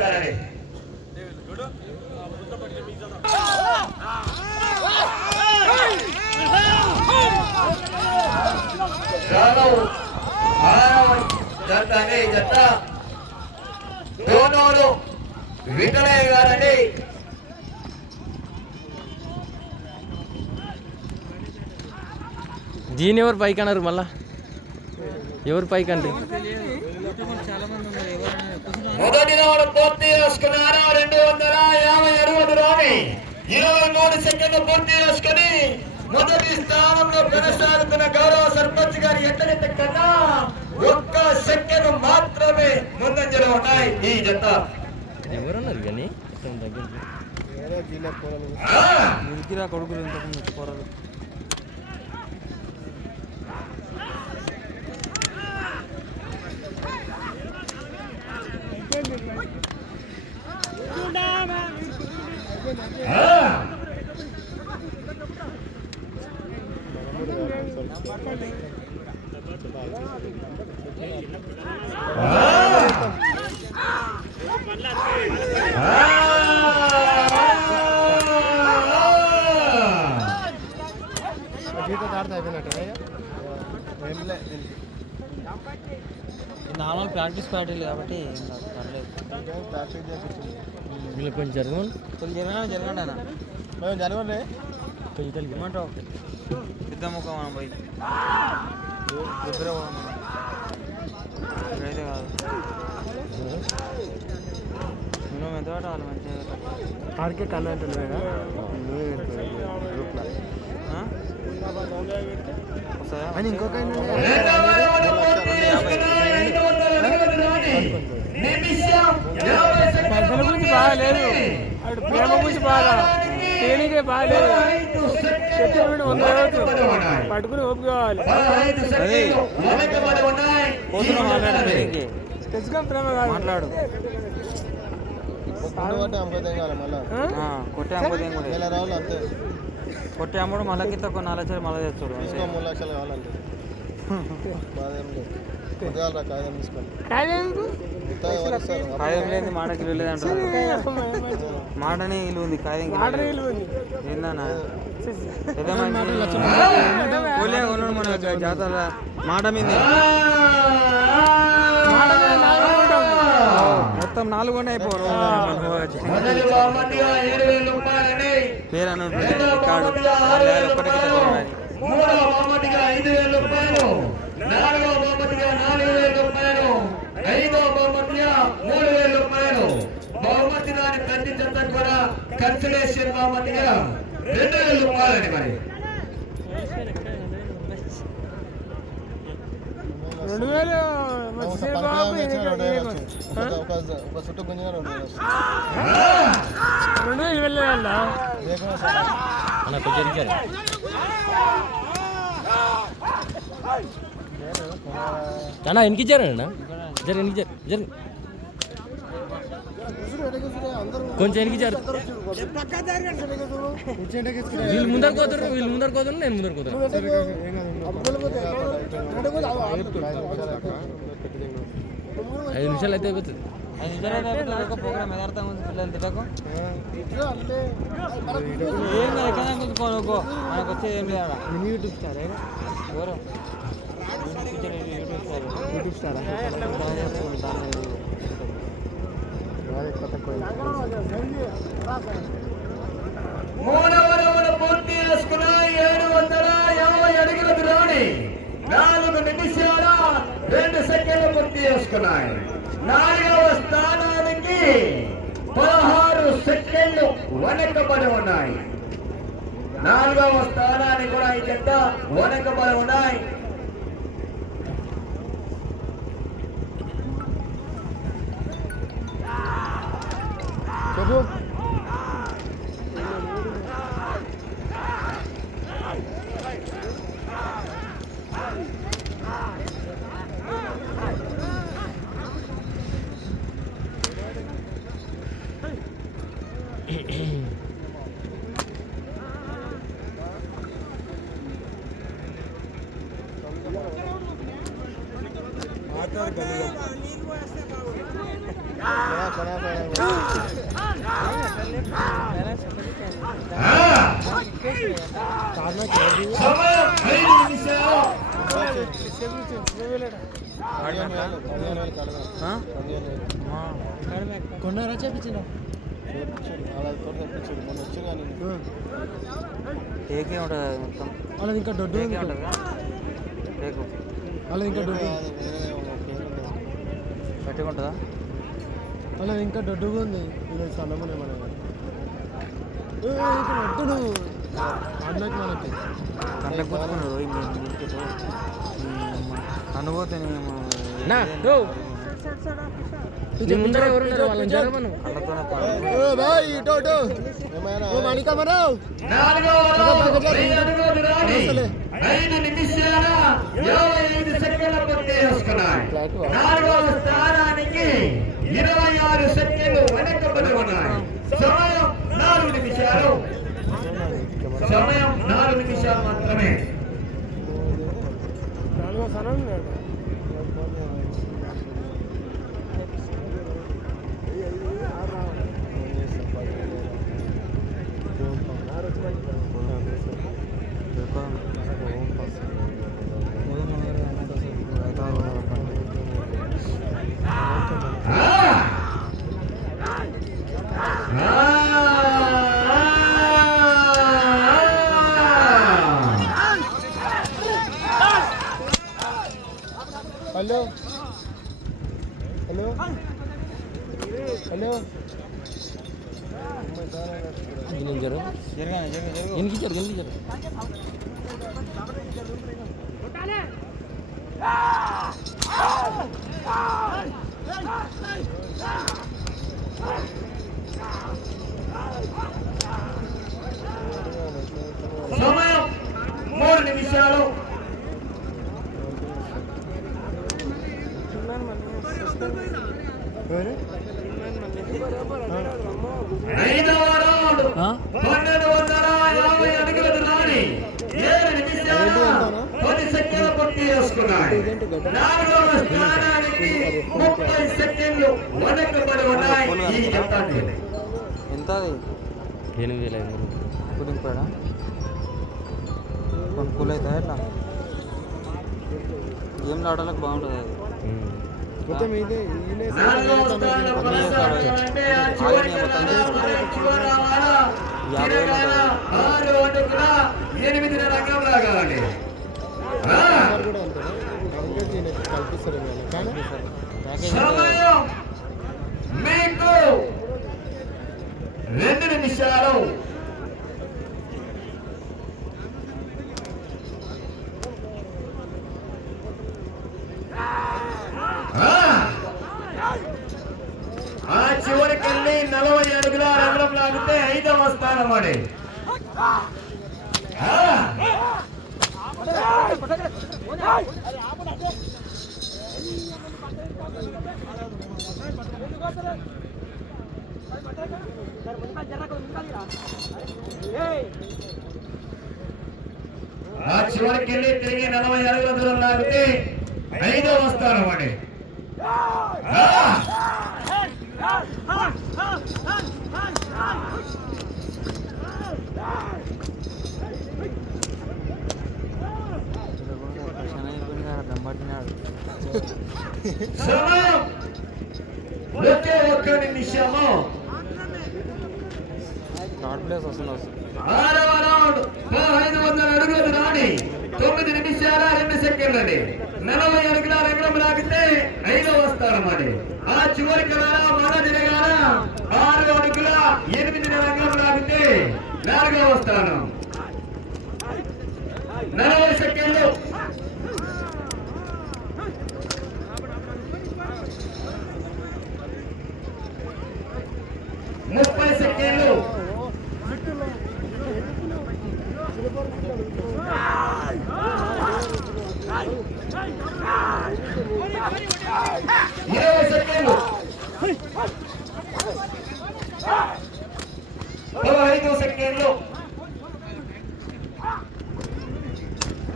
గారని రాఘవ్ ఆరవ దోనూరు గారని దీని ఎవరు పైకి అన్నారు మళ్ళా? ఎవరు పైకి అంటే మొదటి రౌండ్ పూర్తి చేసుకున్నారు రెండు వందల యాభై అరవై రాని ఇరవై మూడు సెకండ్లు పూర్తి చేసుకుని మొదటి స్థానంలో కొనసాగుతున్న గౌరవ సర్పంచ్ గారి ఎత్తనెత్త కన్నా ఒక్క సెకండ్ మాత్రమే ముందంజలో ఉన్నాయి ఈ జత. ఎవరన్నారు కానీ? కొడుకులు నార్మల్ ప్రాక్టీస్ పార్టీలు కాబట్టి పర్లేదు. ప్రాక్టీస్ చేసి వీళ్ళు కొంచెం జరగమని. కొంచెం జరగనా? జరగండి అన్న? జరగలే కొంచెం తలిగి ఏమంటావు మనం పోయి. ఇద్దరే పోదాం మనం. ఇక్కడైతే కాదు. నువ్వు ఎంత మంచిగా? ఆడికే కన్నా అంటున్నాడు ఆ? వస్తాయా అని ఇంకొక ఆయన ఉండే. రెండవ రౌండ్ పూర్తి చేసుకున్నారు ఐదు వందల అరవై రాని నిమిషం యాభై పైసల గురించి బాగాలేదు. ఆడు ప్రేమ గురించి బాగా తేలికే బాగాలేదు. చెట్టు వంద రోజులు పట్టుకుని కావాలి మీటింగ్కి. తెచ్చుకొని ప్రేమ కాదు. మాట్లాడు. కొట్టే రావాలి అంతే. కొట్టే అమ్ముడు మళ్ళీ కింద కొన్ని నాలుగు లక్షలు మళ్ళీ తెచ్చాడు. మూడు లక్షలు కావాలంటే. లేదు కాయం లేని మాటకి మాటనే ఇల్లు ఉంది కాయం ఏందన్నా? మన జాతర. మాట మీద. మొత్తం నాలుగు ఉన్నాయి అయిపోరు పేరు అని ఉంటుంది రెండవ రికార్డు బహుమతిగా ఆరు వేల రూపాయలు. ఐదు బహుమతిగా నాలుగు మూడు వేల రూపాయలు. బహుమతి ప్రతి జత కూడా కన్సలేషన్ బహుమతిగా రెండు వేల రూపాయలని మరి రెండు వేలు ఒక చుట్టూ గుంజిన రెండు వేలు వస్తుంది. రెండు వేలు వెళ్ళాలా లేకుండా సరే. అన్న కొంచెం ఇరికారు అన్న ఎనికిచ్చారు అన్న జర ఎనికిచ్చారు జర కొంచెం ఎనికిచ్చారు వీళ్ళు ముందర కోతురు వీళ్ళు ముందర కోతురు నేను ముందర కోతురు ఐదు నిమిషాలు అయితే అయిపోతుంది. ప్రోగ్రామ్ యథార్థం ఉంది పిల్లలు తిట్టకు ఏం లేదు ఎక్కడ మనకు వచ్చేది ఏం లేదా యూట్యూబ్ స్టార్ ఎవరు యూట్యూబ్ స్టార్ యూట్యూబ్ స్టార్ మూడవ రౌండ్ పూర్తి చేసుకున్న ఏడు వందల యాభై అడుగుల దూరాన్ని నాలుగు నిమిషాల రెండు సెకండ్లు పూర్తి చేసుకున్నాయి. నాలుగవ స్థానానికి పదహారు సెకండ్లు వెనకబడి ఉన్నాయి. నాలుగవ స్థానానికి కూడా ఈ జంట వెనకబడి ఉన్నాయి. থাকুক కొన్నారా చేపించిన టేకే ఉంటుంది మొత్తం. వాళ్ళది ఇంకా దొడ్డు వాళ్ళది ఇంకా దొడ్డు. గట్టిగా ఉంటుందా? వాళ్ళది ఇంకా దొడ్డుగా ఉంది. ఇది సన్నమనే మన వద్దుడు. అన్నకి మనకి. కళ్ళకు ముందర ఎవరున్నారు? వాళ్ళని ఏమైనా ఐదు అడుగులు నిమిషాల ఇరవై ఐదు సెకండ్ల పూర్తి చేసుకున్నాయి. నాలుగవ స్థానానికి ఇరవై ఆరు సెకండ్లు వెనకబడి ఉన్నాయి. సమయం నాలుగు నిమిషాలు. సమయం నాలుగు నిమిషాలు మాత్రమే. నాలుగో స్థానం హలో హలో హలో నేను జరగ జరగానే జరగ జరగ ఎనికి జరగ ఎనికి జరగ సమయం చేసుకున్నాయి. నాలుగవ స్థానానికి ముప్పై సెకండ్లు వెనకబడి ఉన్నాయి. ఈ జతకి. ఎంత ఎనిమిది వేల ఐదు వందలు కూలింగ్ పేడా కొన్ని కూల్ అవుతాయి ఎట్లా? గేమ్లు ఆడడానికి బాగుంటుంది అది. మొత్తం ఇదే ఎనిమిది లాగాలి ఆ, కూడా అంతేనా అందుకే దీనికి కల్పిస్తారు కానీ సమయం మీకు రెండు నిమిషాలు ఆ! చివరికెళ్ళి నలభై అడుగుల రంగం లాగితే ఐదవ స్థానం అడే ఆ! ఆ చివరికెళ్ళి తిరిగి నలభై అడుగుల దూరం లాగితే ఐదవ స్థానం వాడి ఆ! సమయం ఒకే ఒక్క నిమిషము థర్డ్ ప్లేస్ వస్తుంది వస్తుంది. ఆరవ రౌండ్ పదహైదు వందల అడుగులు రాని తొమ్మిది నిమిషాల రెండు సెకండ్లండి నలభై అడుగుల రంగం లాగితే ఐదవ స్థానం అండి. ఆ చివరికి వేళ మన తిరగాల ఆరు అడుగుల ఎనిమిది రంగం లాగితే నాలుగవ స్థానం. నలభై సెకండ్లు ముప్పై సెకండ్లు ఇరవై సెకండ్లు పదహైదు సెకండ్లు.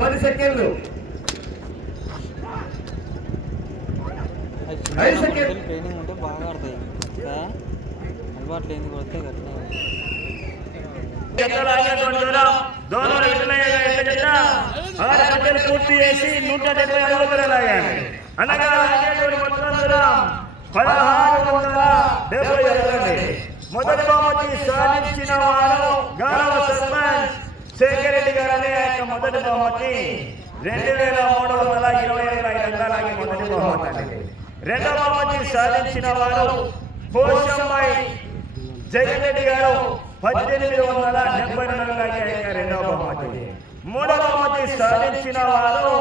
పది సెకండ్లు. ఐదు సెకండ్. ట్రైనింగ్ ఉంటే బాగా ఆడతాయి. కదా అలవాటు లేని కొడితే పద్దెలు పూర్తి చేసి నూట డెబ్బై అడుగులు అనగా పదహారు వందల డెబ్బై అడుగులండి మొదటి బహుమతి సాధించిన వారు గౌరవ సర్పంచ్ శేఖర్ రెడ్డి గారు అనే యొక్క మొదటి బహుమతి. రెండు వేల మూడు వందల ఇరవై ఐదు ఐదు అంగాలకి మొదటి బహుమతి అండి. రెండవ బహుమతి సాధించిన వారు పోషంబాయి జగన్ రెడ్డి గారు పద్దెనిమిది వందల డెబ్బై రెండు లాగా రెండవ బహుమతి. మూడవ బహుమతి సాధించిన వారు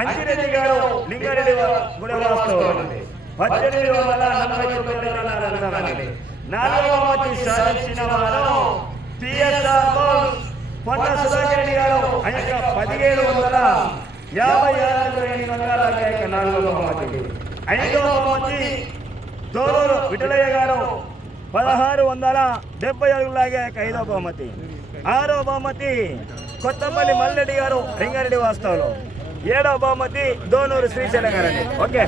అంజిరెడ్డి గారు లింగారెడ్డి గుడి వాస్తవం పద్దెనిమిది వందల నలభై తొమ్మిది నాలుగవతి బహుమతి సాధించిన వారు పిఎస్ఆర్ బోస్ పొన్న సుధాకర్ రెడ్డి గారు ఆ యొక్క పదిహేడు వందల యాభై ఆరు ఎనిమిది వందల యొక్క నాలుగవ బహుమతి. ఐదవ బహుమతి దోరూరు విఠలయ్య గారు పదహారు వందల డెబ్బై అడుగులాగే ఐదో బహుమతి. ఆరో బహుమతి కొత్తపల్లి మల్లెడ్డి గారు రింగారెడ్డి వాస్తవంలో ఏడో బహుమతి దోనూరు శ్రీశైలం గారండి. ఓకే.